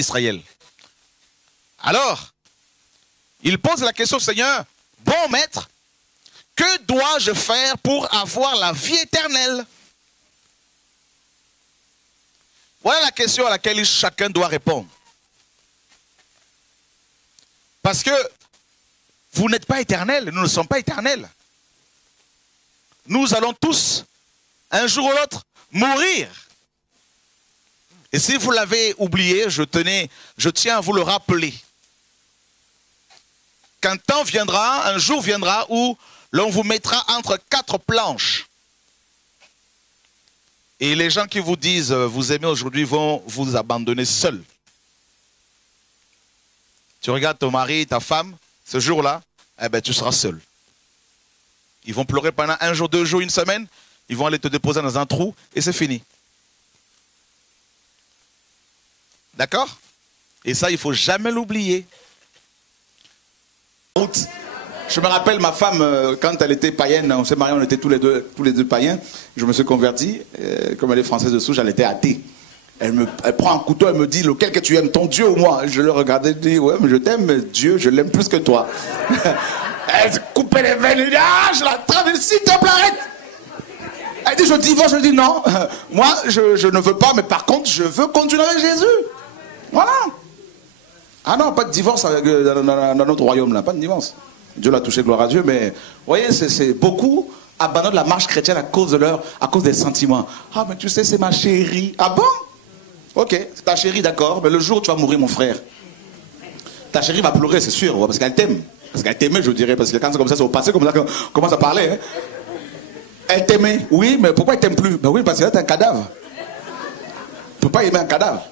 Israël. Alors, il pose la question au Seigneur, bon maître, que dois-je faire pour avoir la vie éternelle? Voilà la question à laquelle chacun doit répondre. Parce que vous n'êtes pas éternels, nous ne sommes pas éternels. Nous allons tous, un jour ou l'autre, mourir. Et si vous l'avez oublié, je tiens à vous le rappeler. Qu'un temps viendra, un jour viendra où l'on vous mettra entre 4 planches. Et les gens qui vous disent vous aimez aujourd'hui vont vous abandonner seuls. Tu regardes ton mari, ta femme, ce jour-là, eh ben, tu seras seul. Ils vont pleurer pendant 1 jour, 2 jours, 1 semaine. Ils vont aller te déposer dans un trou et c'est fini. D'accord? Et ça, il ne faut jamais l'oublier. Je me rappelle ma femme, quand elle était païenne, on s'est mariés, on était tous les deux païens. Je me suis converti, comme elle est française de souche, elle était athée. Elle prend un couteau, elle me dit, lequel que tu aimes, ton Dieu ou moi? Je le regardais, je dis, ouais, mais je t'aime, mais Dieu, je l'aime plus que toi. Elle se coupait les veines, elle dit, ah, je la traverse, s'il te plaît, arrête. Elle dit, je divorce, je dis, non, moi, je ne veux pas, mais par contre, je veux continuer avec Jésus. Voilà. Ah non, pas de divorce dans notre royaume, là, pas de divorce. Dieu l'a touché, gloire à Dieu, mais, vous voyez, c'est beaucoup abandonnent la marche chrétienne à cause des sentiments. Ah, mais tu sais, c'est ma chérie. Ah bon? Ok, c'est ta chérie, d'accord, mais le jour où tu vas mourir, mon frère, ta chérie va pleurer, c'est sûr, ouais, parce qu'elle t'aime. Parce qu'elle t'aimait, je dirais, parce que quand c'est comme ça, c'est au passé, comme ça qu'on commence à parler. Hein. Elle t'aimait, oui, mais pourquoi elle t'aime plus? Ben oui, parce qu'elle est un cadavre. Tu ne peux pas aimer un cadavre.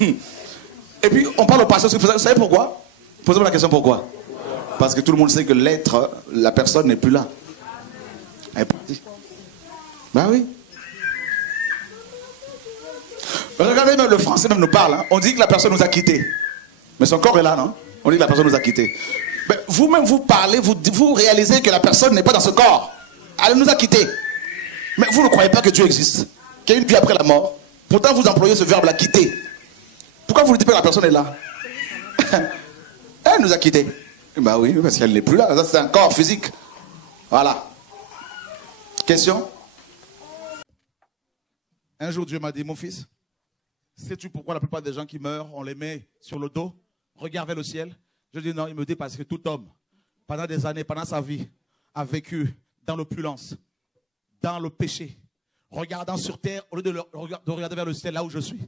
Et puis, on parle au passé, vous savez pourquoi? Posez-moi la question pourquoi? Parce que tout le monde sait que l'être, la personne n'est plus là. Elle est partie. Ben oui. Regardez, même le français même nous parle. Hein. On dit que la personne nous a quittés. Mais son corps est là, non? On dit que la personne nous a quittés. Mais vous-même, vous parlez, vous réalisez que la personne n'est pas dans ce corps. Elle nous a quittés. Mais vous ne croyez pas que Dieu existe, qu'il y a une vie après la mort. Pourtant, vous employez ce verbe-là, quitter. Pourquoi vous ne dites pas que la personne est là? Elle nous a quittés. Ben oui, parce qu'elle n'est plus là. Ça, c'est un corps physique. Voilà. Question? Un jour, Dieu m'a dit, mon fils, sais-tu pourquoi la plupart des gens qui meurent, on les met sur le dos, regarde vers le ciel? Je dis non, il me dit parce que tout homme, pendant des années, pendant sa vie, a vécu dans l'opulence, dans le péché, regardant sur terre au lieu de regarder vers le ciel, là où je suis,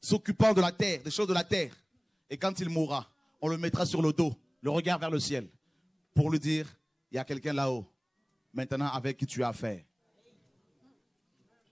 s'occupant de la terre, des choses de la terre. Et quand il mourra, on le mettra sur le dos, le regard vers le ciel, pour lui dire, il y a quelqu'un là-haut, maintenant avec qui tu as affaire.